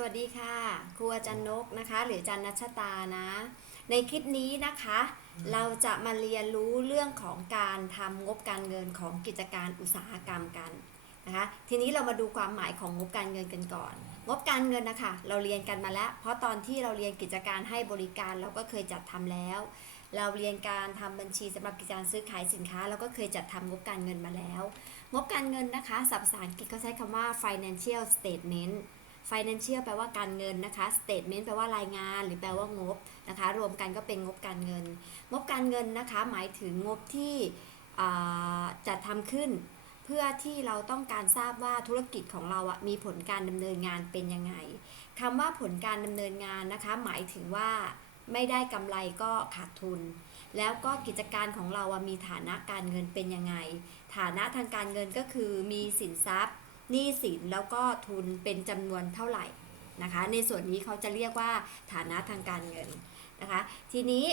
สวัสดีค่ะ ครูอาจารย์นกนะคะ หรืออาจารย์นัชตานะ ในคลิปนี้นะคะ เราจะมาเรียนรู้เรื่องของการทำงบการเงินของกิจการอุตสาหกรรมกันนะคะ ทีนี้เรามาดูความหมายของงบการเงินกันก่อน งบการเงินนะคะ เราเรียนกันมาแล้ว เพราะตอนที่เราเรียนกิจการให้บริการเราก็เคยจัดทำแล้ว เราเรียนการทำบัญชีสำหรับกิจการซื้อขายสินค้า เราก็เคยจัดทำงบการเงินมาแล้ว งบการเงินนะคะศัพท์ภาษาอังกฤษเขาใช้คำว่า financial statement financial แปลว่าการเงินนะคะ statement แปลว่ารายงาน หรือแปลว่างบนะคะ รวมกันก็เป็นงบการเงิน งบการเงินนะคะ หมายถึงงบที่จัดทำขึ้น เพื่อที่เราต้องการทราบว่าธุรกิจของเราอะมีผลการดำเนินงานเป็นยังไงคำว่าผลการดำเนินงานนะคะ หมายถึงว่าไม่ได้กำไรก็ขาดทุน แล้วก็กิจการของเราอะมีฐานะการเงินเป็นยังไง ฐานะทางการเงินก็คือมีสินทรัพย์ หนี้สินแล้วก็ทุนเป็นจำนวนเท่าไหร่นะคะ ในส่วนนี้เขาจะเรียกว่าฐานะทางการเงินนะคะ ทีนี้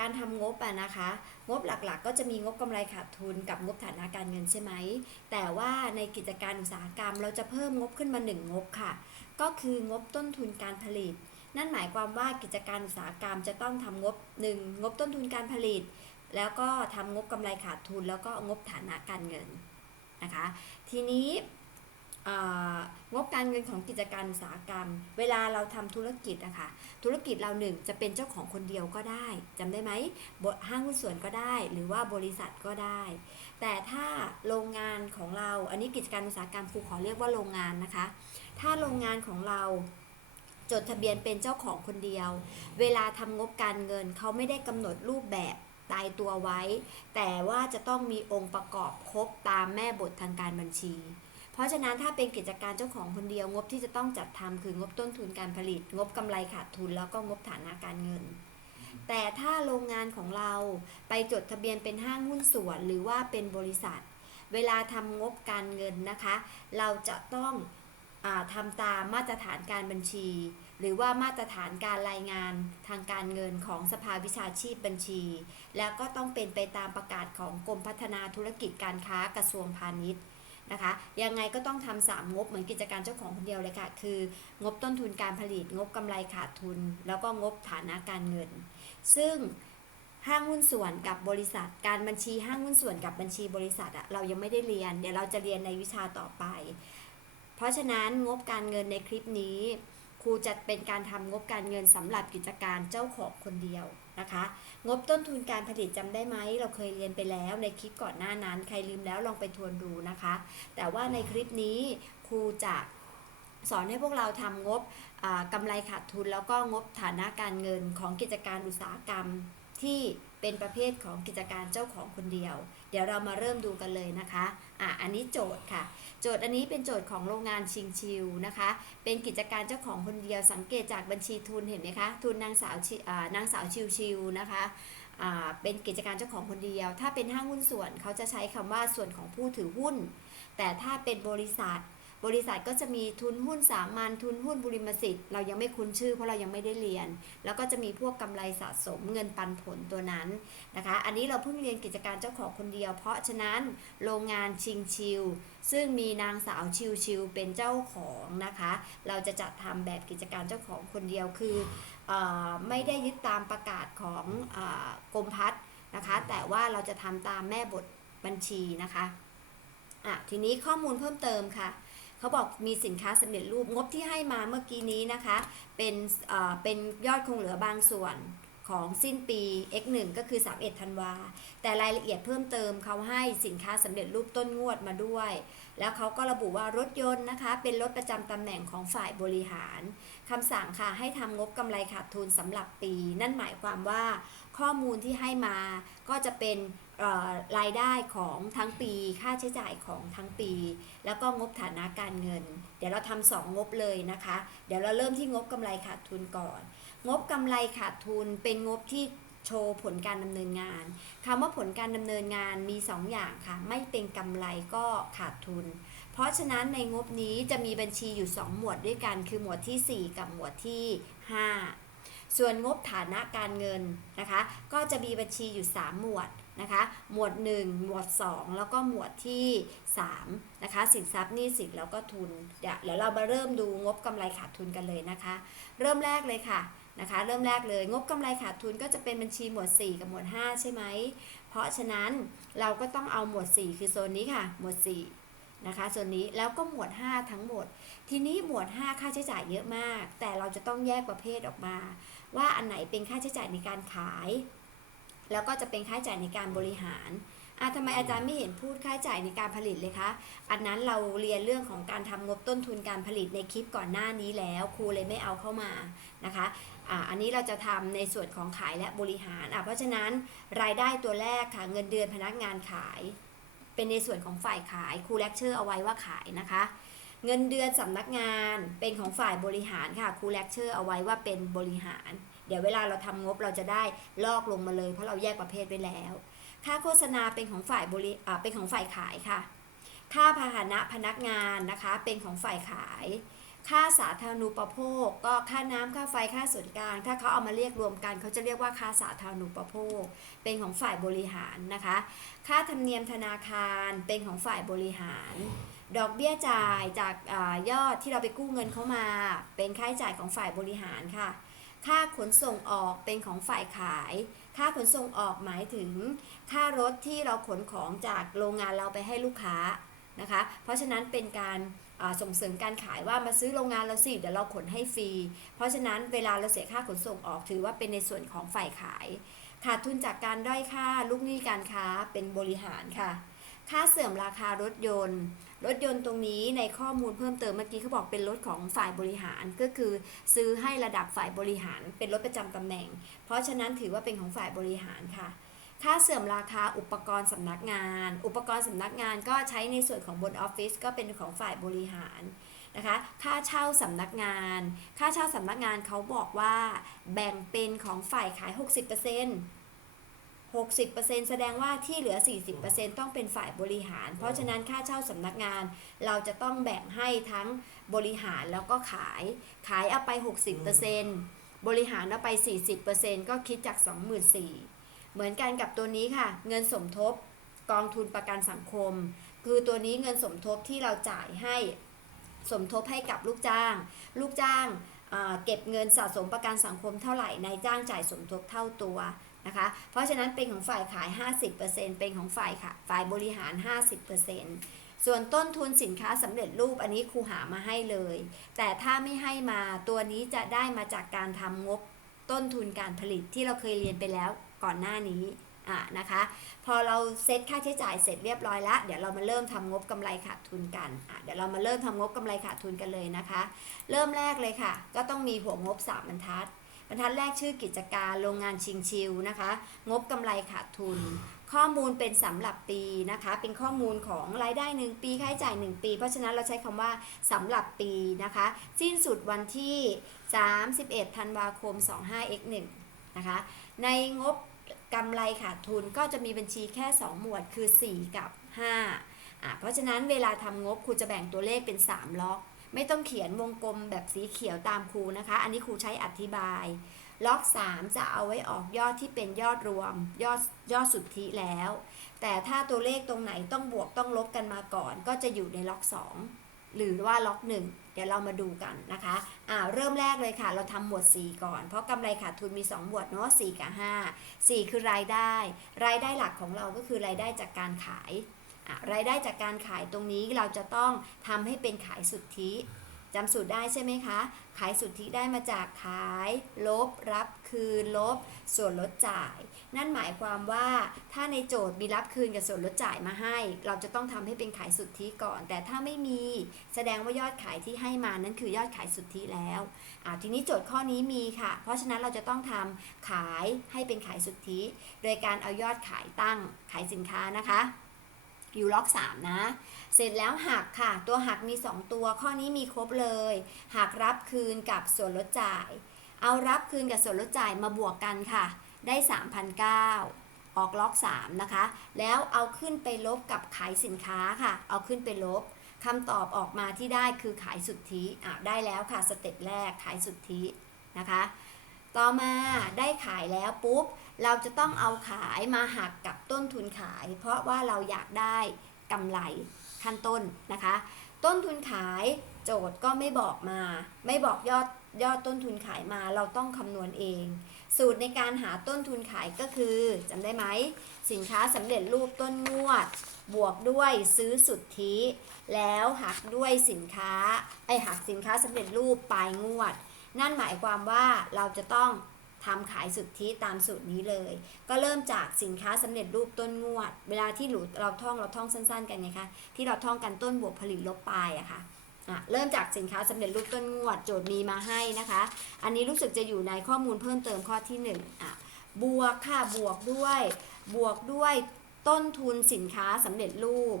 การทำงบอะนะคะ งบหลักๆ ก็จะมีงบกำไรขาดทุนกับงบฐานะการเงินใช่ไหม แต่ว่าในกิจการอุตสาหกรรม เราจะเพิ่มงบขึ้นมาหนึ่งงบค่ะ ก็คืองบต้นทุนการผลิต นั่นหมายความว่ากิจการอุตสาหกรรมจะต้องทำงบหนึ่งงบต้นทุนการผลิต แล้วก็ทำงบกำไรขาดทุน แล้วก็งบฐานะการเงินนะคะ ทีนี้ งบการเงินของกิจการอุตสาหกรรม เวลาเราทำธุรกิจอะค่ะธุรกิจเราหนึ่งจะเป็นเจ้าของคนเดียวก็ได้จำได้ไหมบห้างหุ้นส่วนก็ได้ หรือว่าบริษัทก็ได้ แต่ถ้าโรงงานของเราอันนี้กิจการอุตสาหกรรมครูขอเรียกว่าโรงงานนะคะ ถ้าโรงงานของเราจดทะเบียนเป็นเจ้าของคนเดียว เวลาทำงบการเงินเขาไม่ได้กำหนดรูปแบบตายตัวไว้ แต่ว่าจะต้องมีองค์ประกอบครบตามแม่บททางการบัญชี ราะฉะนั้นถ้าเป็นกิจการเจ้าของคนเดียวงบที่จะต้องจัดทำคืองบต้นทุนการผลิต งบกำไรขาดทุนแล้วก็งบฐานะการเงิน แต่ถ้าโรงงานของเราไปจดทะเบียนเป็นห้างหุ้นส่วนหรือว่าเป็นบริษัท เวลาทำงบการเงินนะคะ เราจะต้องอาทำตามมาตรฐานการบัญชี หรือว่ามาตรฐานการรายงานทางการเงินของสภาวิชาชีพบัญชี แล้วก็ต้องเป็นไปตามประกาศของกรมพัฒนาธุรกิจการค้ากระทรวงพาณิชย์ นะคะ ยังไงก็ต้องทำสามงบเหมือนกิจการเจ้าของคนเดียวเลยค่ะ คืองบต้นทุนการผลิต งบกำไรขาดทุน แล้วก็งบฐานะการเงิน ซึ่งห้างหุ้นส่วนกับบริษัท การบัญชีห้างหุ้นส่วนกับบัญชีบริษัทอะเรายังไม่ได้เรียน เดี๋ยวเราจะเรียนในวิชาต่อไป เพราะฉะนั้นงบการเงินในคลิปนี้ ครูจะเป็นการทำงบการเงินสำหรับกิจการเจ้าของคนเดียว นะคะ งบต้นทุนการผลิตจำได้ไหม เราเคยเรียนไปแล้วในคลิปก่อนหน้านั้น ใครลืมแล้วลองไปทวนดูนะคะ แต่ว่าในคลิปนี้ครูจะสอนให้พวกเราทำงบอ่ากำไรขาดทุน แล้วก็งบฐานะการเงินของกิจการอุตสาหกรรมที่ เป็นประเภทของกิจการเจ้าของคนเดียว เดี๋ยวเรามาเริ่มดูกันเลยนะคะอะอันนี้โจทย์ค่ะ โจทย์อันนี้เป็นโจทย์ของโรงงานชิงชิวนะคะ เป็นกิจการเจ้าของคนเดียวสังเกตจากบัญชีทุนเห็นไหมคะ ทุนนางสาวนางสาวชิวชิวนะคะอ่าเป็นกิจการเจ้าของคนเดียว ถ้าเป็นห้างหุ้นส่วนเขาจะใช้คำว่าส่วนของผู้ถือหุ้น แต่ถ้าเป็นบริษัท บริษัทก็จะมีทุนหุ้นสามัญทุนหุ้นบุริมสิทธิ์เรายังไม่คุ้นชื่อเพราะเรายังไม่ได้เรียน แล้วก็จะมีพวกกำไรสะสมเงินปันผลตัวนั้นนะคะ อันนี้เราเพิ่งเรียนกิจการเจ้าของคนเดียว เพราะฉะนั้นโรงงานชิงชิว ซึ่งมีนางสาวชิวชิวเป็นเจ้าของนะคะ เราจะจัดทำแบบกิจการเจ้าของคนเดียวคือออไม่ได้ยึดตามประกาศของออกรมพัฒน์นะคะ แต่ว่าเราจะทำตามแม่บทบัญชีนะคะอะทีนี้ข้อมูลเพิ่มเติมค่ะ เขาบอกมีสินค้าสำเร็จรูปงบที่ให้มาเมื่อกี้นี้นะคะ เป็นเอ่อเป็นยอดคงเหลือบางส่วนของสิ้นปี X1 ก็คือ 31 ธันวา แต่รายละเอียดเพิ่มเติมเขาให้สินค้าสำเร็จรูปต้นงวดมาด้วย แล้วเขาก็ระบุว่ารถยนต์นะคะ เป็นรถประจำตำแหน่งของฝ่ายบริหารคำสั่งค่ะให้ทำงบกำไรขาดทุนสำหรับปี นั่นหมายความว่าข้อมูลที่ให้มาก็จะเป็น รายได้ของทั้งปีค่าใช้จ่ายของทั้งปี แล้วก็งบฐานะการเงิน เดี๋ยวเราทำสองงบเลยนะคะ เดี๋ยวเราเริ่มที่งบกำไรขาดทุนก่อน งบกำไรขาดทุนเป็นงบที่โชว์ผลการดำเนินงานคำว่าผลการดำเนินงานมี 2 อย่างค่ะ ไม่เป็นกำไรก็ขาดทุน เพราะฉะนั้นในงบนี้จะมีบัญชีอยู่ 2 หมวดด้วยกัน คือหมวดที่ 4 กับหมวดที่ 5 ส่วนงบฐานะการเงินนะคะ ก็จะมีบัญชีอยู่ 3 หมวด นะคะ หมวด 1 หมวด 2 แล้วก็หมวดที่3นะคะสินทรัพย์หนี้สินแล้วก็ทุนเดี๋ยวเรามาเริ่มดูงบกำไรขาดทุนกันเลยนะคะ เริ่มแรกเลยค่ะนะคะ เริ่มแรกเลยงบกำไรขาดทุนก็จะเป็นบัญชีหมวด 4 กับหมวด 5 ใช่ไหม เพราะฉะนั้นเราก็ต้องเอาหมวด 4 คือโซนนี้ค่ะ หมวด 4นะคะส่วนนี้แล้วก็หมวด 5 ทั้งหมด ทีนี้หมวด 5 ค่าใช้จ่ายเยอะมาก แต่เราจะต้องแยกประเภทออกมา ว่าอันไหนเป็นค่าใช้จ่ายในการขาย แล้วก็จะเป็นค่าใช้จ่ายในการบริหารอะทำไมอาจารย์ไม่เห็นพูดค่าใช้จ่ายในการผลิตเลยคะ อันนั้นเราเรียนเรื่องของการทำงบต้นทุนการผลิตในคลิปก่อนหน้านี้แล้วครูเลยไม่เอาเข้ามานะคะอะอันนี้เราจะทำในส่วนของขายและบริหารอะเพราะฉะนั้นรายได้ตัวแรกค่ะเงินเดือนพนักงานขาย เป็นในส่วนของฝ่ายขายครูเลคเชอร์เอาไว้ว่าขายนะคะ เงินเดือนสำนักงานเป็นของฝ่ายบริหารค่ะครูเลคเชอร์เอาไว้ว่าเป็นบริหาร เดี๋ยวเวลาเราทำงบเราจะได้ลอกลงมาเลย เพราะเราแยกประเภทไว้แล้ว ค่าโฆษณาเป็นของฝ่ายบริเป็นของฝ่ายขายค่ะ ค่าพาหนะพนักงานนะคะเป็นของฝ่ายขาย ค่าสาธารณูปโภค ก็ค่าน้ำค่าไฟค่าส่วนกลาง ถ้าเขาเอามาเรียกรวมกัน เขาจะเรียกว่าค่าสาธารณูปโภค เป็นของฝ่ายบริหารนะคะ ค่าธรรมเนียมธนาคารเป็นของฝ่ายบริหารดอกเบี้ยจ่ายจากอายอดที่เราไปกู้เงินเขามา เป็นค่าใช้จ่ายของฝ่ายบริหารค่ะ ค่าขนส่งออกเป็นของฝ่ายขาย ค่าขนส่งออกหมายถึง ค่ารถที่เราขนของจากโรงงานเราไปให้ลูกค้านะคะ เพราะฉะนั้นเป็นการส่งเสริมการขายว่ามาซื้อโรงงานเราสิเดี๋ยวเราขนให้ฟรี เพราะฉะนั้นเวลาเราเสียค่าขนส่งออกถือว่าเป็นในส่วนของฝ่ายขาย ขาดทุนจากการด้อยค่าลูกหนี้การค้าเป็นบริหารค่ะ ค่าเสื่อมราคารถยนต์ รถยนต์ตรงนี้ในข้อมูลเพิ่มเติมเมื่อกี้เขาบอกเป็นรถของฝ่ายบริหารก็คือซื้อให้ระดับฝ่ายบริหารเป็นรถประจำตำแหน่ง เพราะฉะนั้นถือว่าเป็นของฝ่ายบริหารค่ะ ค่าเสื่อมราคาอุปกรณ์สำนักงาน อุปกรณ์สำนักงานก็ใช้ในส่วนของบนออฟฟิศก็เป็นของฝ่ายบริหารนะคะค่าเช่าสำนักงาน ค่าเช่าสำนักงานเขาบอกว่าแบ่งเป็นของฝ่ายขาย 60% 60%แสดงว่าที่เหลือ 40%ต้องเป็นฝ่ายบริหาร เพราะฉะนั้นค่าเช่าสำนักงาน เราจะต้องแบ่งให้ทั้งบริหารแล้วก็ขาย ขายเอาไป 60%บริหารเอาไป 40%ก็คิดจาก 24,000เหมือนกันกับตัวนี้ค่ะ เงินสมทบกองทุนประกันสังคม คือตัวนี้เงินสมทบที่เราจ่ายให้สมทบให้กับลูกจ้าง ลูกจ้างเก็บเงินสะสมประกันสังคมเท่าไหร่นายจ้างจ่ายสมทบเท่าตัว นะคะ เพราะฉะนั้นเป็นของฝ่ายขาย 50%เป็นของฝ่ายค่ะฝ่ายบริหาร 50%ส่วนต้นทุนสินค้าสำเร็จรูปอันนี้ครูหามาให้เลย แต่ถ้าไม่ให้มาตัวนี้จะได้มาจากการทำงบต้นทุนการผลิตที่เราเคยเรียนไปแล้วก่อนหน้านี้อะนะคะ พอเราเซตค่าใช้จ่ายเสร็จเรียบร้อยแล้ว เดี๋ยวเรามาเริ่มทำงบกำไรขาดทุนกันอะเดี๋ยวเรามาเริ่มทำงบกำไรขาดทุนกันเลยนะคะ เริ่มแรกเลยค่ะ ก็ต้องมีหัวงบ3บรรทัด บรรทัดแรกชื่อกิจการโรงงานชิงชิวนะคะ งบกำไรขาดทุน ข้อมูลเป็นสำหรับปีนะคะ เป็นข้อมูลของรายได้ 1 ปีค่าใช้จ่าย 1 ปี เพราะฉะนั้นเราใช้คำว่าสำหรับปีนะคะ สิ้นสุดวันที่ 31ธันวาคม 25x1 นะคะ ในงบกำไรขาดทุนก็จะมีบัญชีแค่ 2 หมวดคือ 4 กับ 5อะเพราะฉะนั้นเวลาทำงบครูจะแบ่งตัวเลขเป็น 3 ล็อก ไม่ต้องเขียนวงกลมแบบสีเขียวตามครูนะคะ อันนี้ครูใช้อธิบาย ล็อก 3 จะเอาไว้ออกยอดที่เป็นยอดรวม ยอดยอดสุทธิแล้ว แต่ถ้าตัวเลขตรงไหนต้องบวกต้องลบกันมาก่อน ก็จะอยู่ในล็อก 2 หรือว่าล็อก 1 เดี๋ยวเรามาดูกันนะคะอ่าเริ่มแรกเลยค่ะ เราทำหมวด 4 ก่อน เพราะกำไรขาดทุนมี 2 หมวดเนาะ4กับ 5 4 คือรายได้ รายได้หลักของเราก็คือรายได้จากการขาย รายได้จากการขายตรงนี้เราจะต้องทำให้เป็นขายสุทธิจำสูตรได้ใช่ไหมคะ ขายสุทธิได้มาจากขาย ลบ รับคืน ลบ ส่วนลดจ่าย นั่นหมายความว่าถ้าในโจทย์มีรับคืนกับส่วนลดจ่ายมาให้ เราจะต้องทำให้เป็นขายสุทธิก่อน แต่ถ้าไม่มีแสดงว่ายอดขายที่ให้มานั้นคือยอดขายสุทธิแล้วอ่าทีนี้โจทย์ข้อนี้มีค่ะ เพราะฉะนั้นเราจะต้องทำขายให้เป็นขายสุทธิ โดยการเอายอดขายตั้งขายสินค้านะคะ อยู่ล็อก 3 นะ เสร็จแล้วหักค่ะ ตัวหักมี 2 ตัว ข้อนี้มีครบเลย หักรับคืนกับส่วนลดจ่าย เอารับคืนกับส่วนลดจ่ายมาบวกกันค่ะ ได้ 3,009ออกล็อก 3 นะคะ แล้วเอาขึ้นไปลบกับขายสินค้าค่ะ เอาขึ้นไปลบคำตอบออกมาที่ได้คือขายสุทธิอะได้แล้วค่ะ สเต็ปแรกขายสุทธินะคะ ต่อมาได้ขายแล้วปุ๊บ เราจะต้องเอาขายมาหักกับต้นทุนขาย เพราะว่าเราอยากได้กำไรขั้นต้นนะคะ ต้นทุนขายโจทย์ก็ไม่บอกมา ไม่บอกยอดยอดต้นทุนขายมาเราต้องคำนวณเอง สูตรในการหาต้นทุนขายก็คือจำได้ไหม สินค้าสำเร็จรูปต้นงวด บวกด้วยซื้อสุทธิ แล้วหักด้วยสินค้าไอหักสินค้าสำเร็จรูปปลายงวด นั่นหมายความว่าเราจะต้อง ทำขายสุทธิตามสูตรนี้เลย ก็เริ่มจากสินค้าสำเร็จรูปต้นงวด เวลาที่หลูเราท่องเราท่องสั้น ๆ กันไงคะที่เราท่องกันต้นบวกผลิตลบปลายอะค่ะอะเริ่มจากสินค้าสำเร็จรูปต้นงวดโจทย์มีมาให้นะคะ อันนี้รู้สึกจะอยู่ในข้อมูลเพิ่มเติมข้อที่หนึ่งอะบวกค่ะบวกด้วย บวกด้วยต้นทุนสินค้าสำเร็จรูป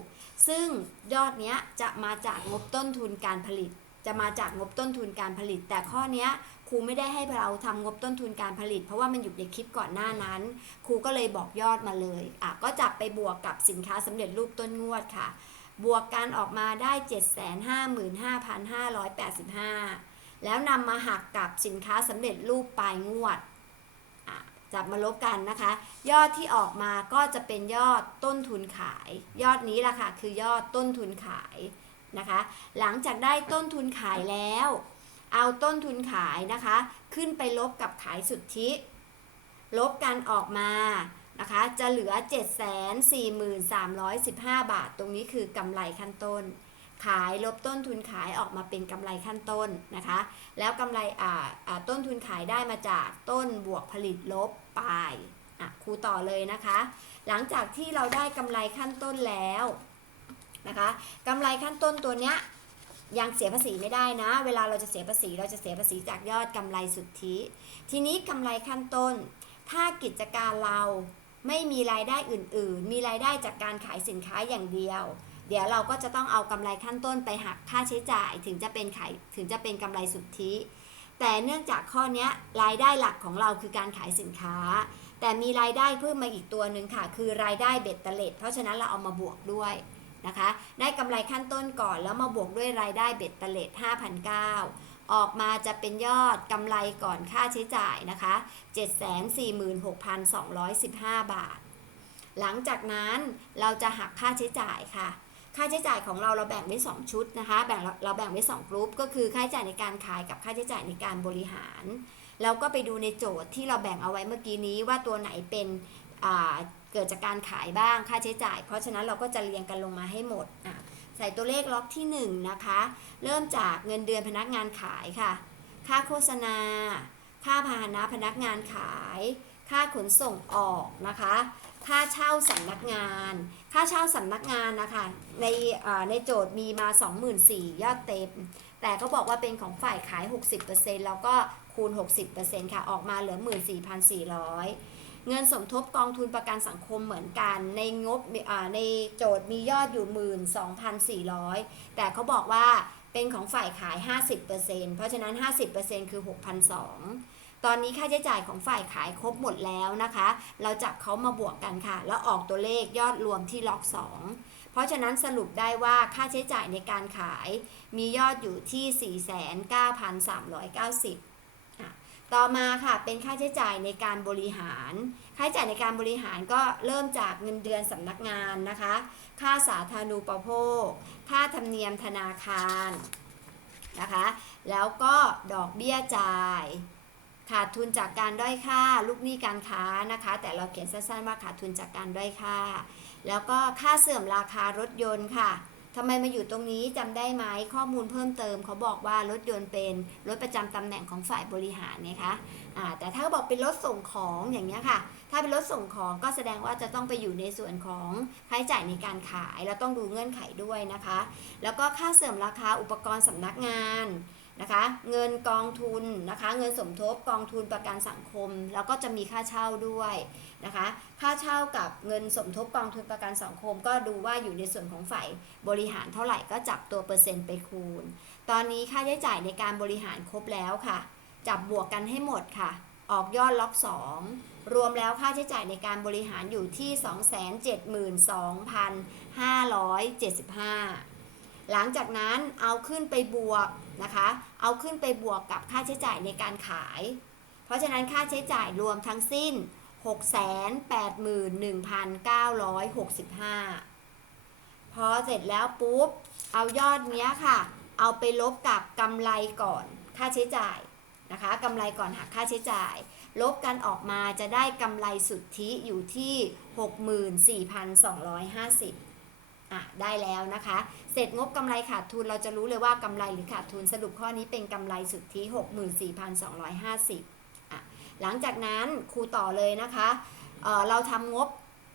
ซึ่งยอดเนี้ยจะมาจากงบต้นทุนการผลิตจะมาจากงบต้นทุนการผลิต แต่ข้อเนี้ย ครูไม่ได้ให้เราทำงบต้นทุนการผลิต เพราะว่ามันอยู่ในคลิปก่อนหน้านั้น ครูก็เลยบอกยอดมาเลยอะก็จับไปบวกกับสินค้าสำเร็จรูปต้นงวดค่ะ บวกกันออกมาได้ 755,585 แล้วนำมาหักกับสินค้าสำเร็จรูปปลายงวดจับมาลบกันนะคะ ยอดที่ออกมาก็จะเป็นยอดต้นทุนขาย ยอดนี้ละค่ะคือยอดต้นทุนขายนะคะ หลังจากได้ต้นทุนขายแล้ว เอาต้นทุนขายนะคะ ขึ้นไปลบกับขายสุทธิ ลบกันออกมานะคะ จะเหลือ 74315 บาท ตรงนี้คือกำไรขั้นต้น ขายลบต้นทุนขายออกมาเป็นกำไรขั้นต้นนะคะ แล้วกำไรอ่าอ่าต้นทุนขายได้มาจากต้นบวกผลิตลบปลายอะครูต่อเลยนะคะ หลังจากที่เราได้กำไรขั้นต้นแล้วนะคะกำไรขั้นต้นตัวเนี้ย ยังเสียภาษีไม่ได้นะ เวลาเราจะเสียภาษีเราจะเสียภาษีจากยอดกำไรสุทธิ ทีนี้กำไรขั้นต้น ถ้ากิจการเราไม่มีรายได้อื่น ๆ มีรายได้จากการขายสินค้าอย่างเดียว เดี๋ยวเราก็จะต้องเอากำไรขั้นต้นไปหักค่าใช้จ่ายถึงจะเป็นขายถึงจะเป็นกำไรสุทธิ แต่เนื่องจากข้อนี้รายได้หลักของเราคือการขายสินค้า แต่มีรายได้เพิ่มมาอีกตัวหนึ่งค่ะ คือรายได้เบ็ดเตล็ดเพราะฉะนั้นเราเอามาบวกด้วย นะคะ ได้กำไรขั้นต้นก่อนแล้วมาบวกด้วยรายได้เบ็ดเตล็ด5,009 ออกมาจะเป็นยอดกำไรก่อนค่าใช้จ่ายนะคะ 746,215 บาท หลังจากนั้นเราจะหักค่าใช้จ่ายค่ะ ค่าใช้จ่ายของเราเราแบ่งไว้ 2 ชุดนะคะ แบ่งเราแบ่งไว้ 2 กลุ่มก็คือค่าใช้จ่ายในการขายกับค่าใช้จ่ายในการบริหาร เราก็ไปดูในโจทย์ที่เราแบ่งเอาไว้เมื่อกี้นี้ว่าตัวไหนเป็น เกิดจากการขายบ้างค่าใช้จ่าย เพราะฉะนั้นเราก็จะเรียงกันลงมาให้หมดอะใส่ตัวเลขล็อกที่1นะคะ เริ่มจากเงินเดือนพนักงานขายค่ะ ค่าโฆษณา ค่าพาหนะพนักงานขาย ค่าขนส่งออกนะคะ ค่าเช่าสำนักงาน ค่าเช่าสำนักงานนะคะในในโจทย์มีมา 24,000ยอดเต็ม แต่เขาบอกว่าเป็นของฝ่ายขาย 60%แล้วก็คูณ 60%ค่ะ ออกมาเหลือ 14,400 เงินสมทบกองทุนประกันสังคมเหมือนกัน ในงบในโจทย์มียอดอยู่ 12,400 แต่เขาบอกว่าเป็นของฝ่ายขาย 50%เพราะฉะนั้น 50%คือ 6,200 ตอนนี้ค่าใช้จ่ายของฝ่ายขายครบหมดแล้วนะคะ เราจับเขามาบวกกันค่ะ แล้วออกตัวเลขยอดรวมที่ล็อก 2 เพราะฉะนั้นสรุปได้ว่าค่าใช้จ่ายในการขายมียอดอยู่ที่ 49,390อะ ต่อมาค่ะเป็นค่าใช้จ่ายในการบริหาร ค่าใช้จ่ายในการบริหารก็เริ่มจากเงินเดือนสำนักงานนะคะ ค่าสาธารณูปโภค ค่าธรรมเนียมธนาคารนะคะ แล้วก็ดอกเบี้ยจ่าย ขาดทุนจากการด้อยค่าลูกหนี้การค้านะคะ แต่เราเขียนสั้นๆว่าขาดทุนจากการด้อยค่า แล้วก็ค่าเสื่อมราคารถยนต์ค่ะ ทำไมมาอยู่ตรงนี้จำได้ไหมข้อมูลเพิ่มเติมเขาบอกว่ารถยนต์เป็นรถประจำตำแหน่งของฝ่ายบริหารนะคะอ่าแต่ถ้าบอกเป็นรถส่งของอย่างเงี้ยค่ะ ถ้าเป็นรถส่งของก็แสดงว่าจะต้องไปอยู่ในส่วนของค่าใช้จ่ายในการขายเราต้องดูเงื่อนไขด้วยนะคะ แล้วก็ค่าเสื่อมราคาอุปกรณ์สำนักงาน นะคะ เงินกองทุนนะคะ เงินสมทบกองทุนประกันสังคม แล้วก็จะมีค่าเช่าด้วยนะคะ ค่าเช่ากับเงินสมทบกองทุนประกันสังคม ก็ดูว่าอยู่ในส่วนของฝ่ายบริหารเท่าไหร่ก็จับตัวเปอร์เซ็นต์ไปคูณ ตอนนี้ค่าใช้จ่ายในการบริหารครบแล้วค่ะ จับบวกกันให้หมดค่ะ ออกยอดล็อก 2 รวมแล้วค่าใช้จ่ายในการบริหารอยู่ที่ 272,575หลังจากนั้นเอาขึ้นไปบวก นะคะ เอาขึ้นไปบวกกับค่าใช้จ่ายในการขาย เพราะฉะนั้นค่าใช้จ่ายรวมทั้งสิ้น 681,965 พอเสร็จแล้วปุ๊บ เอายอดเนี้ยค่ะ เอาไปลบกับกำไรก่อนค่าใช้จ่ายนะคะกำไรก่อนหักค่าใช้จ่าย ลบกันออกมาจะได้กำไรสุทธิอยู่ที่ 64,250 อะได้แล้วนะคะ เสร็จงบกำไรขาดทุนเราจะรู้เลยว่ากำไรหรือขาดทุนสรุปข้อนี้เป็นกำไรสุทธิ 64,250อะหลังจากนั้นครูต่อเลยนะคะเเราทำงบ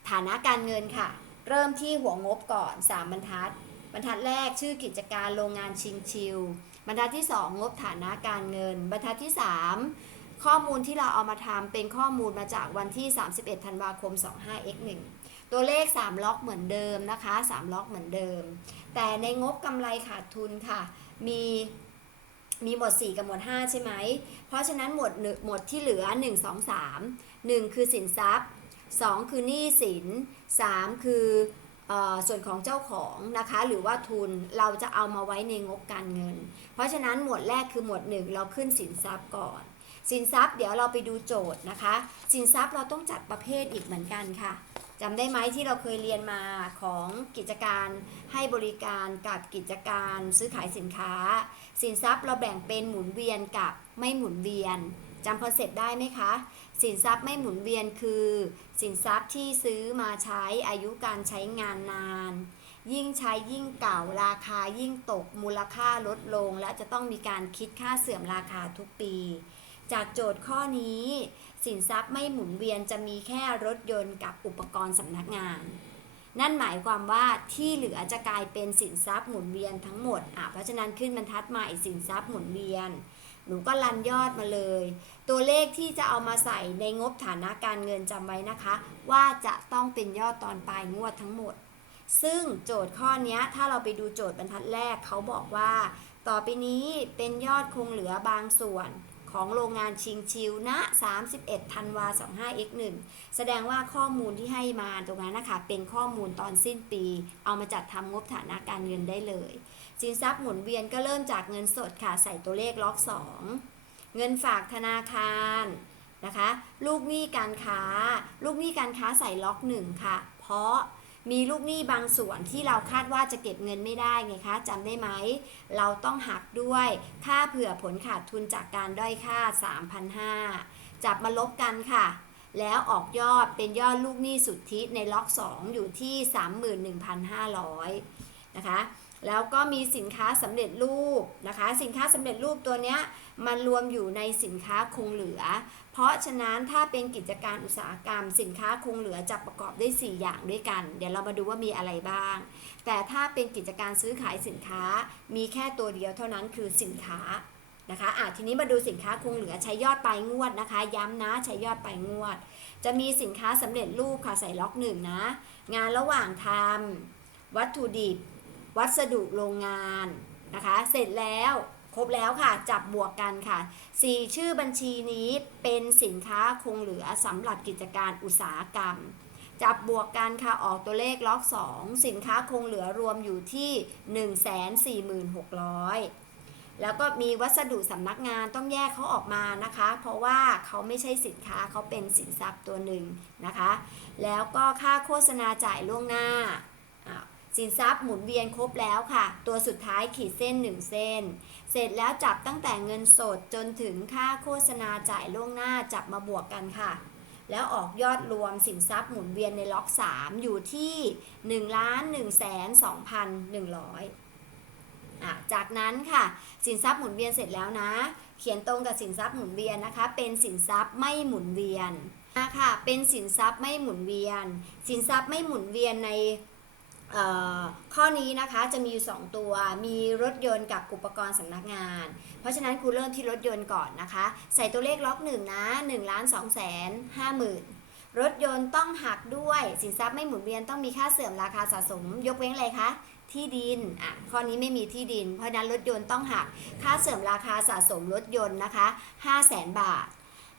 ฐานะการเงินค่ะ เริ่มที่หัวงบก่อน 3 บรรทัด บรรทัดแรกชื่อกิจการโรงงานชิงชิว บรรทัดที่ 2 งบฐานะการเงิน บรรทัดที่ 3 ข้อมูลที่เราเอามาทำเป็นข้อมูลมาจากวันที่ 31 ธันวาคม 25x1 ตัวเลข 3 ล็อกเหมือนเดิมนะคะ 3 ล็อกเหมือนเดิม แต่ในงบกำไรขาดทุนค่ะ มีมีหมวด 4 กับหมวด 5 ใช่ไหม เพราะฉะนั้นหมวดหมวดที่เหลือ 1 2 3 1 คือสินทรัพย์ 2 คือหนี้สิน 3 คือเออส่วนของเจ้าของนะคะหรือว่าทุนเราจะเอามาไว้ในงบการเงิน เพราะฉะนั้นหมวดแรกคือหมวด 1 เราขึ้นสินทรัพย์ก่อน สินทรัพย์เดี๋ยวเราไปดูโจทย์นะคะ สินทรัพย์เราต้องจัดประเภทอีกเหมือนกันค่ะ จำได้ไหมที่เราเคยเรียนมาของกิจการให้บริการกับกิจการซื้อขายสินค้า สินทรัพย์เราแบ่งเป็นหมุนเวียนกับไม่หมุนเวียนจำคอนเซ็ปต์ได้ไหมคะ สินทรัพย์ไม่หมุนเวียนคือ สินทรัพย์ที่ซื้อมาใช้อายุการใช้งานนาน ยิ่งใช้ยิ่งเก่าราคายิ่งตกมูลค่าลดลง และจะต้องมีการคิดค่าเสื่อมราคาทุกปี จากโจทย์ข้อนี้ สินทรัพย์ไม่หมุนเวียนจะมีแค่รถยนต์กับอุปกรณ์สำนักงาน นั่นหมายความว่าที่เหลือจะกลายเป็นสินทรัพย์หมุนเวียนทั้งหมดอะเพราะฉะนั้นขึ้นบรรทัดใหม่สินทรัพย์หมุนเวียน หนูก็รันยอดมาเลย ตัวเลขที่จะเอามาใส่ในงบฐานะการเงินจำไว้นะคะ ว่าจะต้องเป็นยอดตอนปลายงวดทั้งหมด ซึ่งโจทย์ข้อนี้ถ้าเราไปดูโจทย์บรรทัดแรกเขาบอกว่า ต่อไปนี้เป็นยอดคงเหลือบางส่วน ของโรงงานชิงชิวณ31ธันวา25 x 1 แสดงว่าข้อมูลที่ให้มาตรงนั้นนะคะเป็นข้อมูลตอนสิ้นปี เอามาจัดทำงบฐานะการเงินได้เลยสินทรัพย์หมุนเวียนก็เริ่มจากเงินสดค่ะใส่ตัวเลขล็อก 2 เงินฝากธนาคารนะคะ ลูกหนี้การค้า ลูกหนี้การค้าใส่ล็อก 1 ค่ะ เพราะ มีลูกหนี้บางส่วนที่เราคาดว่าจะเก็บเงินไม่ได้ไงคะจำได้ไหม เราต้องหักด้วยค่าเผื่อผลขาดทุนจากการด้อยค่า 3,500 จับมาลบกันค่ะ แล้วออกยอดเป็นยอดลูกหนี้สุทธิในล็อก 2 อยู่ที่ 31,500 นะคะแล้วก็มีสินค้าสำเร็จรูปนะคะ สินค้าสำเร็จรูปตัวเนี้ยมันรวมอยู่ในสินค้าคงเหลือ เพราะฉะนั้นถ้าเป็นกิจการอุตสาหกรรม สินค้าคงเหลือจะประกอบได้ 4 อย่างด้วยกัน เดี๋ยวเรามาดูว่ามีอะไรบ้าง แต่ถ้าเป็นกิจการซื้อขายสินค้ามีแค่ตัวเดียวเท่านั้นคือสินค้านะคะอะทีนี้มาดูสินค้าคงเหลือใช้ยอดปลายงวดนะคะ ย้ำนะใช้ยอดปลายงวด จะมีสินค้าสำเร็จรูปค่ะใส่ล็อกหนึ่งนะ งานระหว่างทำวัตถุดิบ วัสดุโรงงานนะคะ เสร็จแล้ว ครบแล้วค่ะ จับบวกกันค่ะ 4 ชื่อบัญชีนี้เป็นสินค้าคงเหลือสำหรับกิจการอุตสาหกรรม จับบวกกันค่ะ ออกตัวเลขล็อก 2 สินค้าคงเหลือรวมอยู่ที่ 146,600แล้วก็มีวัสดุสำนักงานต้องแยกเขาออกมานะคะ เพราะว่าเขาไม่ใช่สินค้าเขาเป็นสินทรัพย์ตัวหนึ่งนะคะ แล้วก็ค่าโฆษณาจ่ายล่วงหน้า สินทรัพย์หมุนเวียนครบแล้วค่ะ ตัวสุดท้ายขีดเส้น 1 เส้น เสร็จแล้วจับตั้งแต่เงินสดจนถึงค่าโฆษณาจ่ายล่วงหน้าจับมาบวกกันค่ะ แล้วออกยอดรวมสินทรัพย์หมุนเวียนในล็อก 3 อยู่ที่1ล้าน1แสน2,100อะจากนั้นค่ะ สินทรัพย์หมุนเวียนเสร็จแล้วนะ เขียนตรงกับสินทรัพย์หมุนเวียนนะคะ เป็นสินทรัพย์ไม่หมุนเวียนนะคะเป็นสินทรัพย์ไม่หมุนเวียน สินทรัพย์ไม่หมุนเวียนใน ข้อนี้นะคะจะมีอยู่2ตัว มีรถยนต์กับอุปกรณ์สำนักงาน เพราะฉะนั้นครูเริ่มที่รถยนต์ก่อนนะคะ ใส่ตัวเลขล็อกหนึ่งนะ1ล้าน2แสนห้าหมื่นรถยนต์ต้องหักด้วย สินทรัพย์ไม่หมุนเวียนต้องมีค่าเสื่อมราคาสะสม ยกเว้นอะไรคะ ที่ดิน อะ ข้อนี้ไม่มีที่ดิน เพราะฉะนั้นรถยนต์ต้องหัก ค่าเสื่อมราคาสะสมรถยนต์นะคะ 5 0 0แสนบาท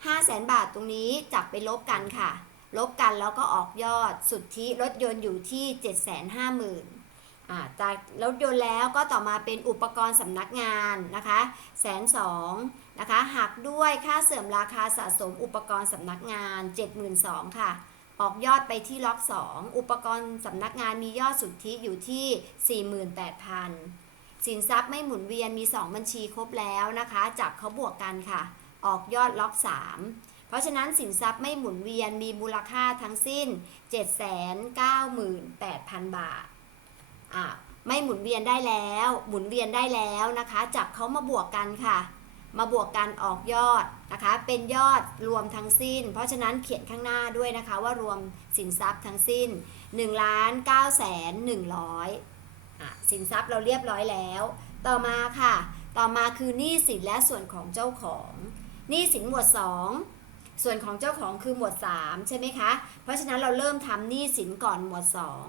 5 0 0แสนบาทตรงนี้จับไปลบกันค่ะ ลบกันแล้วก็ออกยอดสุทธิรถยนต์อยู่ที่ 7 5 0 0 0 0อ่าจากรถยนต์แล้วก็ต่อมาเป็นอุปกรณ์สำนักงานนะคะแสนสองนะคะหักด้วยค่าเสื่อมราคาสะสมอุปกรณ์สำนักงาน 72,000ค่ะ ออกยอดไปที่ล็อก 2 อุปกรณ์สำนักงานมียอดสุทธิอยู่ที่ 48,000 สินทรัพย์ไม่หมุนเวียนมี 2 บัญชีครบแล้วนะคะ จับเขาบวกกันค่ะ ออกยอดล็อก 3 เพราะฉะนั้นสินทรัพย์ไม่หมุนเวียนมีมูลค่าทั้งสิ้น 798,000 บาทอะไม่หมุนเวียนได้แล้ว หมุนเวียนได้แล้วนะคะ จับเขามาบวกกันค่ะ มาบวกกันออกยอดนะคะ เป็นยอดรวมทั้งสิ้น เพราะฉะนั้นเขียนข้างหน้าด้วยนะคะว่ารวมสินทรัพย์ทั้งสิ้น1ล้าน9แสน100อะสินทรัพย์เราเรียบร้อยแล้ว ต่อมาค่ะ ต่อมาคือหนี้สินและส่วนของเจ้าของหนี้สินหมวด2 ส่วนของเจ้าของคือหมวด 3 ใช่ไหมคะ เพราะฉะนั้นเราเริ่มทำหนี้สินก่อนหมวด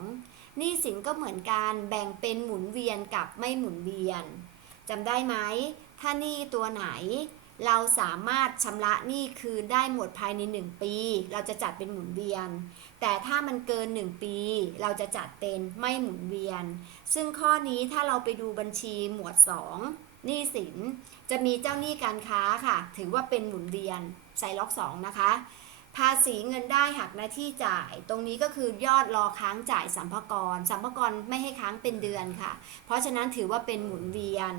2 หนี้สินก็เหมือนกันแบ่งเป็นหมุนเวียนกับไม่หมุนเวียนจำได้ไหม ถ้าหนี้ตัวไหน เราสามารถชำระหนี้คืนได้หมดภายใน 1 ปี เราจะจัดเป็นหมุนเวียน แต่ถ้ามันเกิน 1 ปี เราจะจัดเป็นไม่หมุนเวียน ซึ่งข้อนี้ถ้าเราไปดูบัญชีหมวด 2หนี้สิน จะมีเจ้าหนี้การค้าค่ะ ถือว่าเป็นหมุนเวียน ใส่ล็อก 2 นะคะ ภาษีเงินได้หักหน้าที่จ่าย ตรงนี้ก็คือยอดรอค้างจ่ายสัมภาระสัมภาระไม่ให้ค้างเป็นเดือนค่ะ เพราะฉะนั้นถือว่าเป็นหมุนเวียน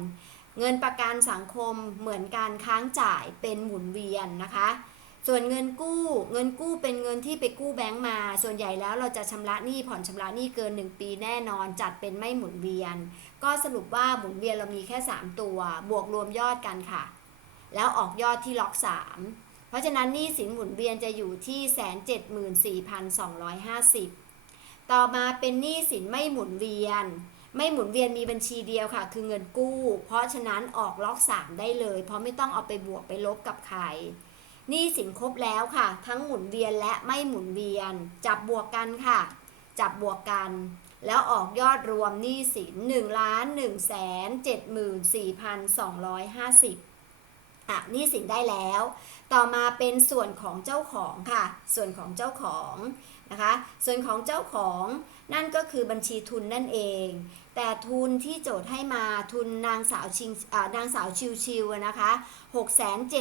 เงินประกันสังคมเหมือนการค้างจ่ายเป็นหมุนเวียนนะคะส่วนเงินกู้เงินกู้เป็นเงินที่ไปกู้แบงก์มา ส่วนใหญ่แล้วเราจะชำระหนี้ผ่อนชำระหนี้เกิน 1 ปีแน่นอนจัดเป็นไม่หมุนเวียน ก็สรุปว่าหมุนเวียนเรามีแค่ 3 ตัว บวกรวมยอดกันค่ะ แล้วออกยอดที่ล็อก 3 เพราะฉะนั้นหนี้สินหมุนเวียนจะอยู่ที่แสนเจ็ดหมื่นสี่พันสองร้อยห้าสิบต่อมาเป็นหนี้สินไม่หมุนเวียน ไม่หมุนเวียนมีบัญชีเดียวค่ะ คือเงินกู้ เพราะฉะนั้นออกล็อกสามได้เลย เพราะไม่ต้องเอาไปบวกไปลบกับใครหนี้สินครบแล้วค่ะ ทั้งหมุนเวียนและไม่หมุนเวียน จับบวกกันค่ะ จับบวกกัน แล้วออกยอดรวมหนี้สิน1 1 7 4 2 5 0 หักหนี้สินได้แล้ว ต่อมาเป็นส่วนของเจ้าของค่ะ ส่วนของเจ้าของนะคะ ส่วนของเจ้าของนั่นก็คือบัญชีทุนนั่นเอง แต่ทุนที่โจทย์ให้มาทุนนางสาวชิงนางสาวชิวชิวนะคะ6 7 3 6 0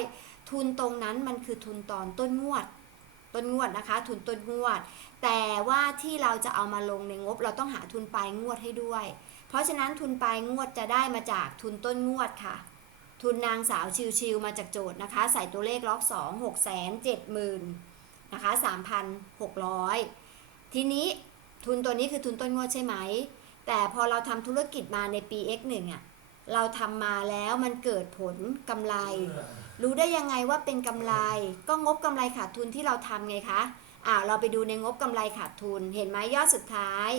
0 ทุนตรงนั้นมันคือทุนตอนต้นงวด ต้นงวดนะคะ ทุนต้นงวด แต่ว่าที่เราจะเอามาลงในงบเราต้องหาทุนปลายงวดให้ด้วย ราะฉะนั้นทุนปลายงวดจะได้มาจากทุนต้นงวดค่ะ ทุนนางสาวชิวๆมาจากโจทย์นะคะ ใส่ตัวเลขล็อก 2 6 7 0 0 0 0นะคะ3,600 ทีนี้ทุนตัวนี้คือทุนต้นงวดใช่ไหม แต่พอเราทำธุรกิจมาในปี X1 อะเราทำมาแล้วมันเกิดผลกำไร รู้ได้ยังไงว่าเป็นกำไร ก็งบกำไรขาดทุนที่เราทำไงคะอ่าเราไปดูในงบกำไรขาดทุน เห็นไหมยอดสุดท้าย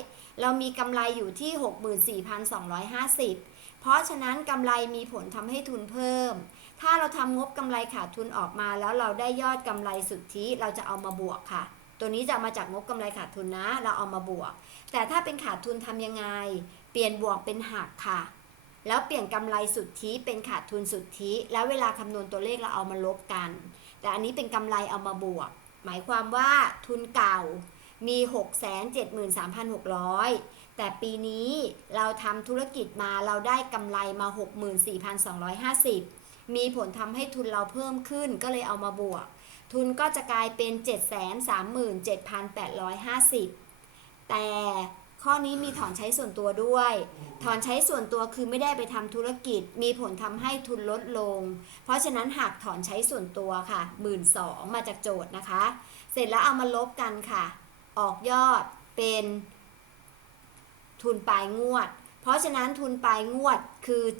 เรามีกำไรอยู่ที่ 64,250 เพราะฉะนั้นกำไรมีผลทำให้ทุนเพิ่ม ถ้าเราทำงบกำไรขาดทุนออกมา แล้วเราได้ยอดกำไรสุทธิเราจะเอามาบวกค่ะ ตัวนี้จะมาจากงบกำไรขาดทุนนะ เราเอามาบวก แต่ถ้าเป็นขาดทุนทำยังไง เปลี่ยนบวกเป็นหักค่ะ แล้วเปลี่ยนกำไรสุทธิเป็นขาดทุนสุทธิ แล้วเวลาคำนวณตัวเลขเราเอามาลบกัน แต่อันนี้เป็นกำไรเอามาบวก หมายความว่าทุนเก่า มี 673,600 แต่ปีนี้เราทำธุรกิจมาเราได้กำไรมา 64,250 มีผลทำให้ทุนเราเพิ่มขึ้นก็เลยเอามาบวก ทุนก็จะกลายเป็น 737,850 แต่ข้อนี้มีถอนใช้ส่วนตัวด้วย ถอนใช้ส่วนตัวคือไม่ได้ไปทำธุรกิจ มีผลทำให้ทุนลดลง เพราะฉะนั้นหากถอนใช้ส่วนตัวค่ะ 1 2ื่นมาจากโจทย์นะคะ เสร็จแล้วเอามาลบกันค่ะ ออกยอดเป็นทุนปลายงวด เพราะฉะนั้นทุนปลายงวดคือ 725,850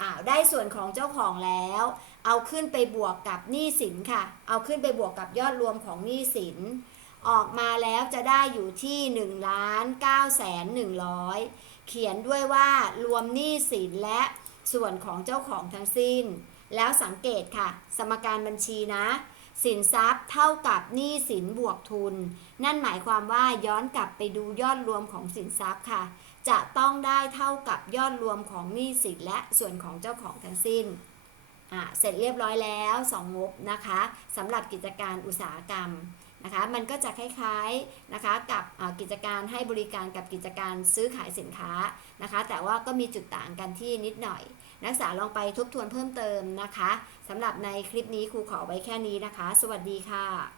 อ่าได้ส่วนของเจ้าของแล้ว เอาขึ้นไปบวกกับหนี้สินค่ะ เอาขึ้นไปบวกกับยอดรวมของหนี้สิน ออกมาแล้วจะได้อยู่ที่1ล้าน9แสน100 เขียนด้วยว่ารวมหนี้สินและส่วนของเจ้าของทั้งสิ้น แล้วสังเกตค่ะ สมการบัญชีนะ สินทรัพย์เท่ากับหนี้สินบวกทุน นั่นหมายความว่าย้อนกลับไปดูยอดรวมของสินทรัพย์ค่ะ จะต้องได้เท่ากับยอดรวมของหนี้สินและส่วนของเจ้าของทั้งสิ้นอะเสร็จเรียบร้อยแล้ว 2 งบนะคะสำหรับกิจการอุตสาหกรรมนะคะมันก็จะคล้ายๆนะคะกับกิจการให้บริการกับกิจการซื้อขายสินค้านะคะ แต่ว่าก็มีจุดต่างกันที่นิดหน่อย นักศึกษาลองไปทบทวนเพิ่มเติมนะคะสำหรับในคลิปนี้ครูขอไว้แค่นี้นะคะ สวัสดีค่ะ